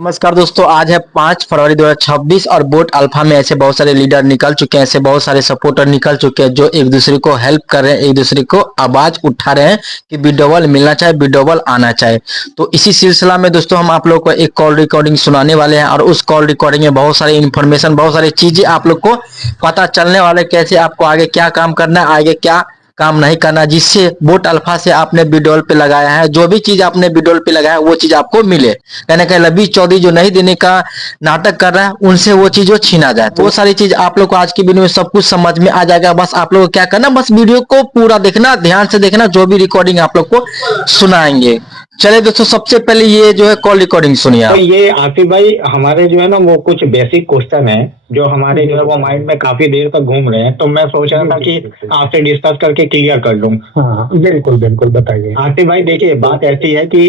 नमस्कार दोस्तों, आज है 5 फरवरी 2026 और बोट अल्फा में ऐसे बहुत सारे लीडर निकल चुके हैं, ऐसे बहुत सारे सपोर्टर निकल चुके हैं जो एक दूसरे को हेल्प कर रहे हैं, एक दूसरे को आवाज उठा रहे हैं कि विड्रोवल मिलना चाहिए, विड्रोवल आना चाहिए। तो इसी सिलसिला में दोस्तों हम आप लोग को एक कॉल रिकॉर्डिंग सुनाने वाले हैं और उस कॉल रिकॉर्डिंग में बहुत सारी इन्फॉर्मेशन, बहुत सारी चीजें आप लोग को पता चलने वाले, कैसे आपको आगे क्या काम करना है, आगे क्या काम नहीं करना, जिससे बोट अल्फा से आपने विड्रॉल पे लगाया है, जो भी चीज आपने विड्रॉल पे लगाया है वो चीज आपको मिले। कहीं ना कहीं लबी चौधरी जो नहीं देने का नाटक कर रहा है, उनसे वो चीज वो छीना जाए। तो वो सारी चीज आप लोग को आज की वीडियो में सब कुछ समझ में आ जाएगा। बस आप लोग को क्या करना, बस वीडियो को पूरा देखना, ध्यान से देखना, जो भी रिकॉर्डिंग आप लोग को सुनाएंगे। चलिए दोस्तों, सबसे पहले ये जो है कॉल रिकॉर्डिंग सुनिए तो आप। ये आसिफ भाई, हमारे जो है ना वो कुछ बेसिक क्वेश्चन है जो हमारे जो है वो माइंड में काफी देर तक घूम रहे हैं, तो मैं सोच रहा था कि आपसे डिस्कस करके क्लियर कर लूं। हाँ बिल्कुल बिल्कुल, बताइए। आसिफ भाई देखिए, बात ऐसी है कि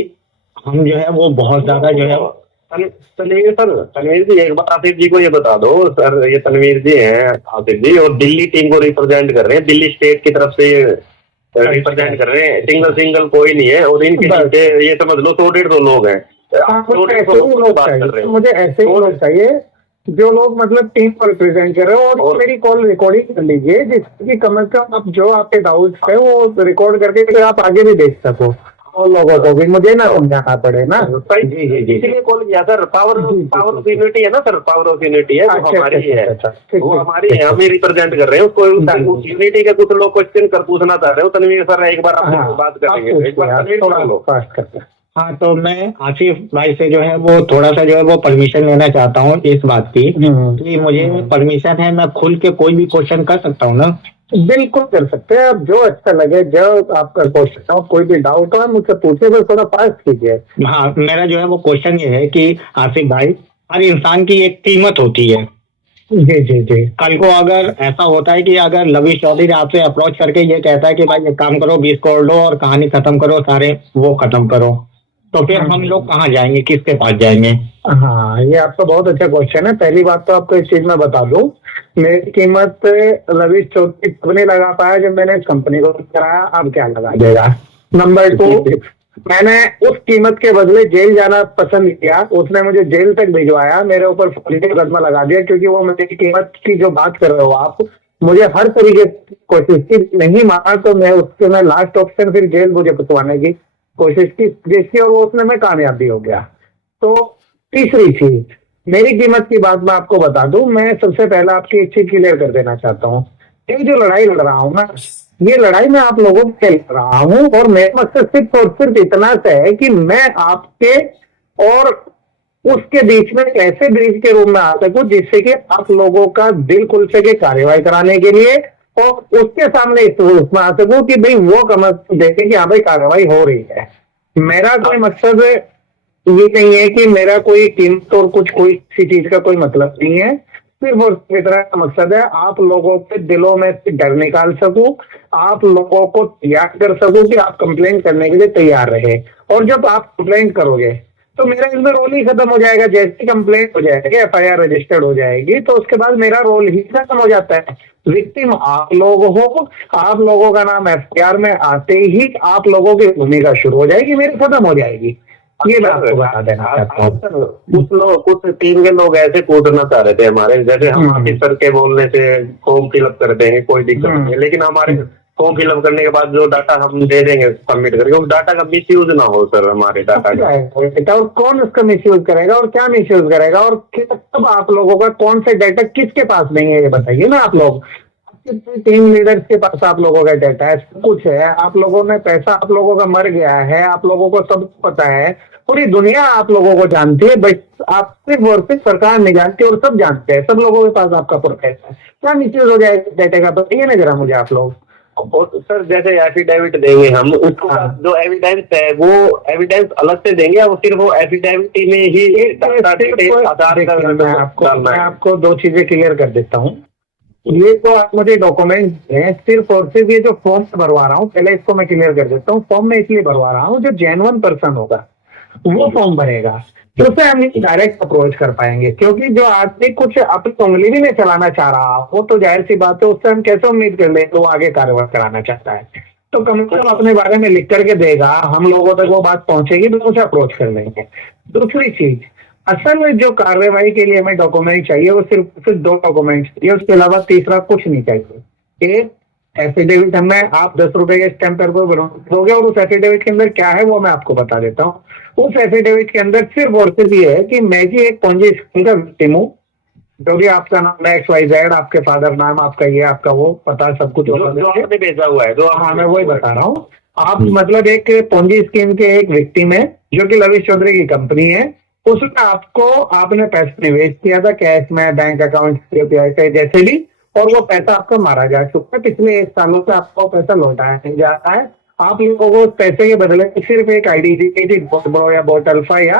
हम जो है वो बहुत ज्यादा जो है तनवीर जी, एक बार आसिफ जी को ये बता दो सर, ये तनवीर जी हैं आसिफ जी, और दिल्ली टीम को रिप्रेजेंट कर रहे हैं, दिल्ली स्टेट की तरफ से रिप्रेजेंट कर रहे हैं, सिंगल सिंगल कोई नहीं है, और इनके नीचे ये समझ लो 100-150 लोग हैं। मुझे ऐसे ही लोग चाहिए, मुझे ऐसे ही लोग चाहिए जो लोग मतलब टीम को रिप्रेजेंट कर रहे हो। और मेरी कॉल रिकॉर्डिंग कर लीजिए, जिसकी कम से कम आप जो आपके डाउट्स है वो रिकॉर्ड करके फिर आप आगे भी देख सको और लोगों को भी, मुझे ना समझाना पड़े ना। जी जी जी, इसीलिए कॉल किया सर। पावर ऑफ यूनिटी है ना सर, पावर ऑफ यूनिटी है, वो हमारी है, वो हमारी है, हम ही रिप्रेजेंट कर रहे हैं उसको। यूनिटी के कुछ लोग क्वेश्चन कर पूछना चाह रहे हो तनवीर सर, एक बार आपसे बात करेंगे, एक बार तनवीर थोड़ा। हाँ, तो मैं आसिफ भाई से जो है वो थोड़ा सा जो है वो परमिशन लेना चाहता हूँ इस बात की कि मुझे परमिशन है, मैं खुल के कोई भी क्वेश्चन कर सकता हूँ ना? बिल्कुल कर सकते हैं आप, जो अच्छा लगे, जो आपका क्वेश्चन हो, कोई भी डाउट हो मुझसे पूछिए, बस थोड़ा फास्ट कीजिए। हाँ, मेरा जो है वो क्वेश्चन ये है कि आसिफ भाई, हर इंसान की एक कीमत होती है। जी जी जी। कल को अगर ऐसा होता है कि अगर लवी चौधरी आपसे अप्रोच करके ये कहता है कि भाई एक काम करो, 20 करोड़ लो और कहानी खत्म करो, सारे वो खत्म करो, तो फिर हम लोग कहाँ जाएंगे, किसके पास जाएंगे? हाँ, ये आपका बहुत अच्छा क्वेश्चन है। पहली बात तो आपको इस चीज में बता दूं, मेरी कीमत रवि चौधरी तब नहीं लगा पाया जब मैंने इस कंपनी को कराया, अब क्या लगा देगा। नंबर 2, मैंने उस कीमत के बदले जेल जाना पसंद किया, उसने मुझे जेल तक भिजवाया, मेरे ऊपर फौजी मुकदमा लगा दिया, क्योंकि वो मेरी कीमत की जो बात कर रहे हो आप, मुझे हर तरीके की कोशिश की, नहीं माना तो मैं लास्ट ऑप्शन फिर जेल मुझे पुतवाने की कोशिश की जिसकी, और वो उसमें मैं कामयाब भी हो गया। तो तीसरी चीज, मेरी कीमत की बात मैं आपको बता दूं, मैं सबसे पहले आपकी एक चीज क्लियर कर देना चाहता हूँ। ये जो लड़ाई लड़ रहा हूँ ना, ये लड़ाई मैं आप लोगों के लड़ रहा हूँ, और मेरा मकसद सिर्फ और सिर्फ इतना सा है कि मैं आपके और उसके बीच में ऐसे ब्रिज के रूप में आ सकूं जिससे कि आप लोगों का दिल खुल सके कार्रवाई कराने के लिए, और उसके सामने इस रूप में आ सकूं कि भाई वो कम देखे कि हाँ भाई कार्रवाई हो रही है। मेरा कोई मकसद ये नहीं है कि मेरा कोई कीमत और कुछ कोई किसी चीज का कोई मतलब नहीं है, सिर्फ और सिर्फ इतना मकसद है आप लोगों के दिलों में से डर निकाल सकूं, आप लोगों को तैयार कर सकूं कि आप कंप्लेन करने के लिए तैयार रहे। और जब आप कंप्लेन करोगे तो मेरा इसमें रोल ही खत्म हो जाएगा। जैसे कंप्लेन हो जाएगी, FIR रजिस्टर्ड हो जाएगी, तो उसके बाद मेरा रोल ही खत्म हो जाता है। विक्टिम आप लोग हो, आप लोगों का नाम FIR में आते ही आप लोगों की भूमिका शुरू हो जाएगी, मेरी खत्म हो जाएगी। ये मैं आपको बता देना चाहता हूँ। कुछ टीम के लोग ऐसे कूटना चाह रहे थे हमारे, जैसे हम ऑफिसर के बोलने से फॉर्म फिलअप कर देंगे, कोई दिक्कत नहीं है, लेकिन हमारे फॉर्म फिलअप करने के बाद जो डाटा हम दे देंगे सबमिट करके, उस डाटा का मिस यूज ना हो सर, हमारे डाटा का। और कौन उसका मिस यूज करेगा और क्या मिस यूज करेगा, और कब आप लोगों का कौन सा डाटा किसके पास नहीं है, ये बताइए ना। आप लोग टीम लीडर्स के पास आप लोगों का डाटा है, सब कुछ है, आप लोगों ने पैसा आप लोगों का मर गया है, आप लोगों को सब पता है, पूरी दुनिया आप लोगों को जानती है, बस आप सिर्फ और सिर्फ सरकार नहीं जानती, और सब जानते हैं, सब लोगों के पास आपका पूरा पैसा है। क्या मिसयूज हो जाएगा डाटा का, बताइए ना जरा मुझे आप लोग। सर जैसे एफिडेविट देंगे हम, उसको जो एविडेंस है वो एविडेंस अलग से देंगे, या वो सिर्फ वो एफिडेविट में ही मैं आपको 2 चीजें क्लियर कर देता हूँ। ये तो आप मुझे डॉक्यूमेंट हैं, सिर्फ और सिर्फ ये जो फॉर्म भरवा रहा हूँ, पहले इसको मैं क्लियर कर देता हूँ। फॉर्म में इसलिए भरवा रहा हूँ, जो जेन्युइन पर्सन होगा वो फॉर्म भरेगा, तो उसे हम डायरेक्ट अप्रोच कर पाएंगे, क्योंकि जो आदमी कुछ अपनी उंगली भी नहीं चलाना चाह रहा वो तो जाहिर सी बात है, उससे हम कैसे उम्मीद कर ले तो वो आगे कार्रवाई कराना चाहता है। तो कम से कम अपने बारे में लिख करके देगा, हम लोगों तक वो बात पहुंचेगी तो उसे अप्रोच कर लेंगे। दूसरी चीज, असल में जो कार्रवाई के लिए हमें डॉक्यूमेंट चाहिए वो सिर्फ 2 डॉक्यूमेंट चाहिए, उसके अलावा तीसरा कुछ नहीं चाहिए। एक एफिडेविट हमें आप 10 रुपए के स्टैम्प पेपर पर बनवाओगे, और उस एफिडेविट के अंदर क्या है वो मैं आपको बता देता हूँ। उस एफिडेविट के अंदर सिर्फ और सिर्फ ये है कि मैं जी एक पोंजी स्कीम का विक्टिम हूँ, जो भी आपका नाम है XYZ, आपके फादर नाम, आपका ये आपका वो पता सब कुछ जो आपने भेजा हुआ है, हाँ मैं वही बता रहा हूँ। आप मतलब एक पोंजी स्कीम के एक विक्टिम है, जो कि लविश चौधरी की कंपनी है। उसमें आपने पैसा निवेश किया था कैश में, बैंक अकाउंट, UPI से, जैसे भी, और वो पैसा आपका मारा जा चुका है। पिछले 1 सालों से आपको पैसा लौटाया नहीं जा रहा है। आप लोगों को उस पैसे के बदले सिर्फ एक IDD ब्रो या बोट अल्फा या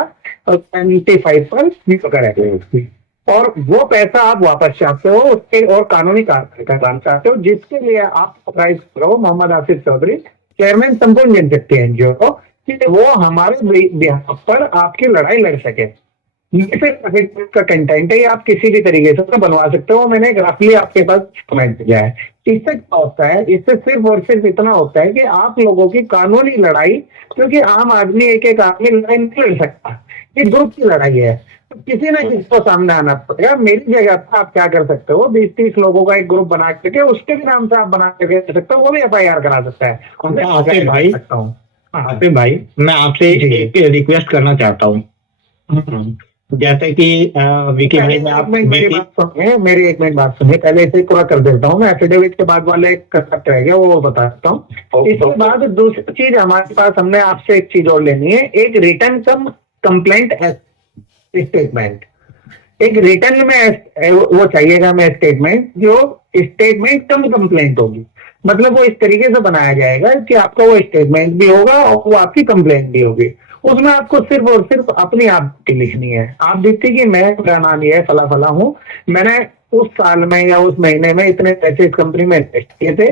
25 पर करेंगे, और वो पैसा आप वापस चाहते हो, उसके और कानूनी कार्रवाई करना चाहते हो, जिसके लिए आप अप्लाई करो मोहम्मद आसिफ चौधरी, चेयरमैन संपूर्ण जनशक्ति NGO को, कि वो हमारे बिहाफ पर आपकी लड़ाई लड़ सके। ये सिर्फ का कंटेंट है, ये आप किसी भी तरीके से बनवा सकते हो। मैंने एक रफली आपके पास कमेंट किया है। इससे क्या होता है, इससे सिर्फ और सिर्फ इतना होता है कि आप लोगों की कानूनी लड़ाई, क्योंकि आम आदमी एक आदमी लड़ाई नहीं लड़ सकता, ये ग्रुप की लड़ाई है, तो किसी ना किसी को सामने आना पड़ेगा। मेरी जगह पर आप क्या कर सकते हो, 20-30 लोगों का एक ग्रुप बना करके उसके भी नाम से आप बना करके दे सकते हो, वो भी FIR करा सकता है। आसिफ भाई, आसिफ भाई, मैं आपसे एक रिक्वेस्ट करना चाहता हूँ। जैसे कि विकी भाई में आप मेरी एक मिनट बात सुनिए, पहले इसे पूरा कर देता हूँ मैं। एफिडेविट के बाद वाले कंसेप्ट रह गया, वो बताता हूँ। इसके बाद दूसरी चीज हमारे पास, हमने आपसे एक चीज और लेनी है, एक रिटर्न कम कंप्लेंट स्टेटमेंट। एक रिटर्न में वो चाहिएगा हमें स्टेटमेंट, जो स्टेटमेंट कम कंप्लेंट होगी। मतलब वो इस तरीके से बनाया जाएगा कि आपका वो स्टेटमेंट भी होगा और वो आपकी कंप्लेंट भी होगी। उसमें आपको सिर्फ और सिर्फ अपनी आप की लिखनी है। आप देखते कि मैं, मेरा नाम ये है फला फला हूँ, मैंने उस साल में या उस महीने में इतने पैसे इस कंपनी में इन्वेस्ट किए थे,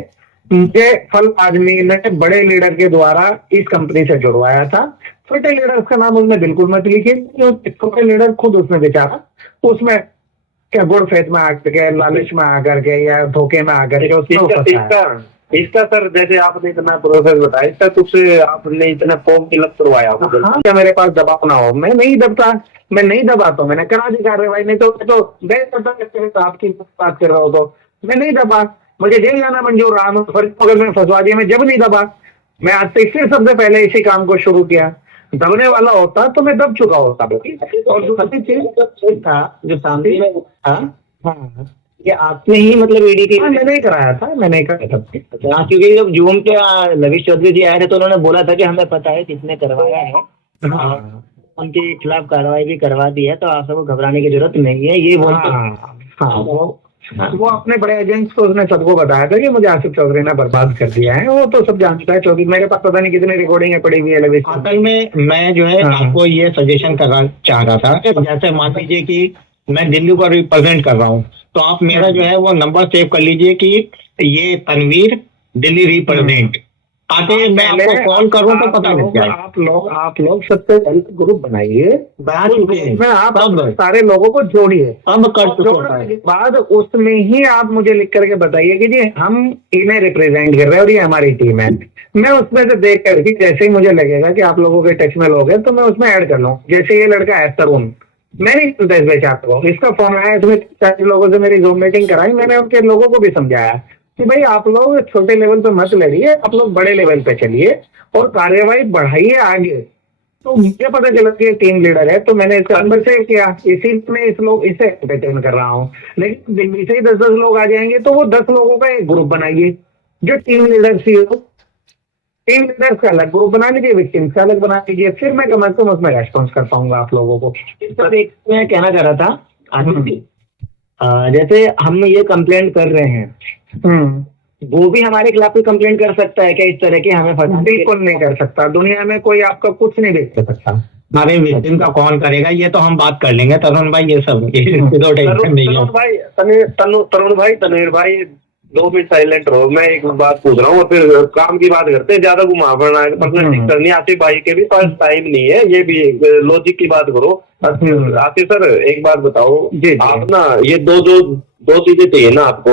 मुझे फल आदमी ने बड़े लीडर के द्वारा इस कंपनी से जुड़वाया था। छोटे लीडर का नाम उसमें बिल्कुल मत लिखिए, छोटे लीडर खुद उसमें बेचारा उसमें क्या गुड़ फेत में आकर के, लालच में आकर के या धोखे में आकर के इसका सर, जैसे आपने इतना प्रोसेस बताया, इसका कुछ आपने इतना फॉर्म फिलअप करवाया होगा? हाँ, क्या मेरे पास दबाव ना हो? मैं नहीं दबता, मैं नहीं दबाता, मैंने करा दी कार्रवाई। नहीं तो गए करता आपकी बात कर रहा हो तो मैं नहीं दबा, मुझे जेल जाना मंजूर रहा, अगर मैं फंसवा दिया, मैं जब नहीं दबा। मैं आज से फिर सबसे पहले इसी काम को शुरू किया। दबने वाला होता तो मैं दब चुका होता। और दूसरी चीज था जो सामने में था, ये आपने ही मतलब EDT मैंने ही कराया था, मैंने ही कराया था। हाँ, क्योंकि जब जूम के लविश चौधरी जी आए थे तो उन्होंने बोला था कि हमें पता है किसने करवाया है, उनके खिलाफ कार्रवाई भी करवा दी है, तो आप सबको घबराने की जरूरत नहीं है। ये वो अपने बड़े एजेंट्स को उसने सबको बताया था कि मुझे आसिफ चौधरी ने बर्बाद कर दिया है। वो तो सब जानता है चौधरी, मेरे पास पता नहीं कितनी रिकॉर्डिंग है पड़ी हुई है लविश। असल में मैं जो है आपको ये सजेशन करना चाह रहा था, जैसे मान लीजिए कि मैं दिल्ली को रिप्रेजेंट कर रहा हूँ, तो आप मेरा जो है वो नंबर सेव कर लीजिए कि ये तनवीर दिल्ली रिप्रेजेंट, ताकि मैं आपको कॉल करूं तो पता लग जाए। आप लोग सबसे पहले ग्रुप बनाइए, मैं आप सारे लोगों को जोड़िए। अब कर जोड़ने के बाद उसमें ही आप मुझे लिख करके बताइए कि जी हम इन्हें रिप्रेजेंट कर रहे हैं और ये हमारी टीम है। मैं उसमें से देख करके जैसे ही मुझे लगेगा कि आप लोगों के टच में लोग हैं तो मैं उसमें ऐड कर लूँ। जैसे ये लड़का है तरुण, मैं नहीं सुनता इस बेचारे को, इसका फोन आया, इसमें 40 लोगों से मेरी जूम मीटिंग कराई, मैंने उनके लोगों को भी समझाया कि भाई आप लोग छोटे लेवल पे मत लड़िए, आप लोग बड़े लेवल पे चलिए और कार्यवाही बढ़ाइए आगे। तो मुझे पता चला कि टीम लीडर है, तो मैंने इसका नंबर सेव किया, इसी में इसे एंटरटेन कर रहा हूँ। लेकिन दिल्ली से ही 10-10 लोग आ जाएंगे, तो वो 10 लोगों का एक ग्रुप बनाइए जो टीम लीडर सी हो। टीम लीडर्स का अलग ग्रुप बना लीजिए, विक्टिम्स का अलग बना लीजिए, फिर मैं कम से कम उसमें रेस्पॉन्स कर पाऊंगा आप लोगों को। एक मैं कहना चाह रहा था आसिफ जी, जैसे हम ये कंप्लेंट कर रहे हैं, वो भी हमारे खिलाफ कोई कंप्लेंट कर सकता है क्या इस तरह के हमें फंसा? बिल्कुल नहीं कर सकता, दुनिया में कोई आपका कुछ नहीं देख सकता। हमारे विक्टिम का कौन करेगा ये तो हम बात कर लेंगे तरुण भाई, ये सब तो टेंशन नहीं है। तरुण भाई, तनवीर भाई 2 मिनट साइलेंट रहो, मैं एक बात पूछ रहा हूँ और फिर काम की बात करते हैं। ज्यादा घुमा फिरना है, पर्सनल करनी, आसिफ भाई के भी पास टाइम नहीं है, ये भी लॉजिक की बात करो। आशीष सर एक बात बताओ, जी, जी। आप ना ये दो चीजें चाहिए ना आपको।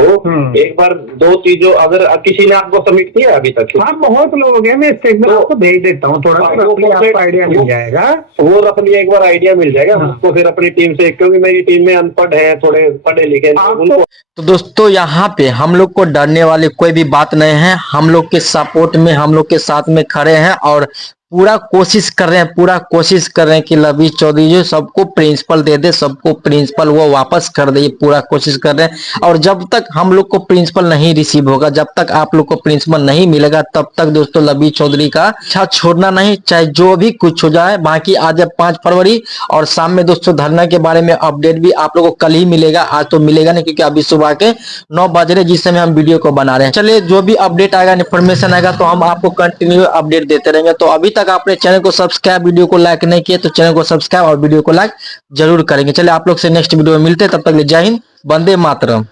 एक बार दो चीजों अगर किसी ने आपको सबमिट किया अभी तक? हाँ, बहुत लोग हैं, मैं स्टेटमेंट आपको भेज देता हूँ, थोड़ा सा आपको आइडिया मिल जाएगा। वो रफली एक बार आइडिया मिल जाएगा हमको फिर अपनी टीम से, क्योंकि मेरी टीम में अनपढ़ है, थोड़े पढ़े लिखे उनको। तो दोस्तों यहाँ पे हम लोग को डरने वाली कोई भी बात नहीं है, हम लोग के सपोर्ट में हम लोग के साथ में खड़े हैं और पूरा कोशिश कर रहे हैं कि लवी चौधरी जो सबको प्रिंसिपल दे दे, सबको प्रिंसिपल वो वापस कर दे, पूरा कोशिश कर रहे हैं। और जब तक हम लोग को प्रिंसिपल नहीं रिसीव होगा, जब तक आप लोग को प्रिंसिपल नहीं मिलेगा, तब तक दोस्तों लवी चौधरी का अच्छा छोड़ना नहीं, चाहे जो भी कुछ हो जाए। बाकी आज है 5 फरवरी और शाम में दोस्तों धरना के बारे में अपडेट भी आप लोगों को कल ही मिलेगा, आज तो मिलेगा नहीं क्योंकि अभी सुबह के 9 बज रहे जिस समय हम वीडियो को बना रहे हैं। चलिए जो भी अपडेट आएगा, इन्फॉर्मेशन आएगा तो हम आपको कंटिन्यू अपडेट देते रहेंगे। तो अभी तक आपने चैनल को सब्सक्राइब, वीडियो को लाइक नहीं किया तो चैनल को सब्सक्राइब और वीडियो को लाइक जरूर करेंगे। चलिए आप लोग से नेक्स्ट वीडियो में मिलते हैं, तब तक जय हिंद, वंदे मातरम।